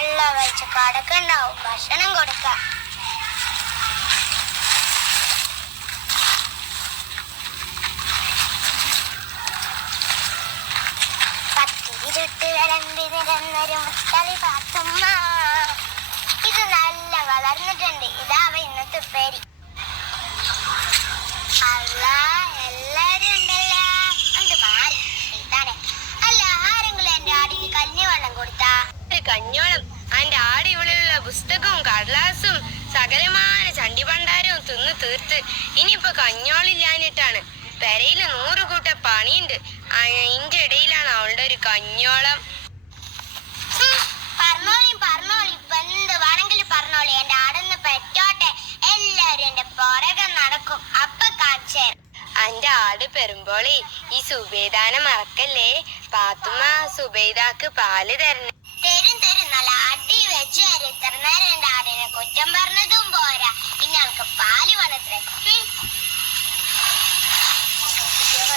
പള്ള വെച്ച് കടക്കുണ്ടാവും, ഭക്ഷണം കൊടുക്കാം. പത്തിരി ചുട്ട് വിളമ്പി നിരന്നൊരു മുത്തലി പാത്തുമ്മ. ഇത് നല്ല വളർന്നിട്ടുണ്ട്. ഇതാവ ഇന്നത്തെ പേര്. അല്ല, എല്ലാരും ഉണ്ടല്ലോ. അത് മാറി ഇതാണ്. അല്ല, ആരെങ്കിലും എന്റെ ആടിന് കഞ്ഞിവെള്ളം കൊടുത്താ? കഞ്ഞോളം അതിന്റെ ആടി ഉള്ളിലുള്ള പുസ്തകവും കടലാസും സകലമായ ചണ്ടി ഭണ്ഡാരവും തിന്ന് തീർത്ത് ഇനിയിപ്പൊ കഞ്ഞോളില്ലാഞ്ഞിട്ടാണ്. പെരയില് 100 കൂട്ട പണിയുണ്ട്. അതിന്റെ ഇടയിലാണ് അവളുടെ ഒരു കഞ്ഞോളം. പറഞ്ഞോളി പറഞ്ഞോളി, ഇപ്പൊ എന്ത് വേണമെങ്കിലും പറഞ്ഞോളി. എന്റെ ആടൊന്ന് പെറ്റോട്ടെ, എല്ലാരും എന്റെ പുറകെ നടക്കും. അപ്പൊ കാണിച്ചേ. അന്റെ ആട് പെരുമ്പോളേ ഈ സുബൈദാനെ മറക്കല്ലേ. പാത്തുമ്മ സുബൈദാക്ക് പാല് തരണേ. തരും തരും, നല്ല അടി വെച്ച് തരും. ഇത്ര നേരം എന്റെ ആടിനെ കുറ്റം പറഞ്ഞ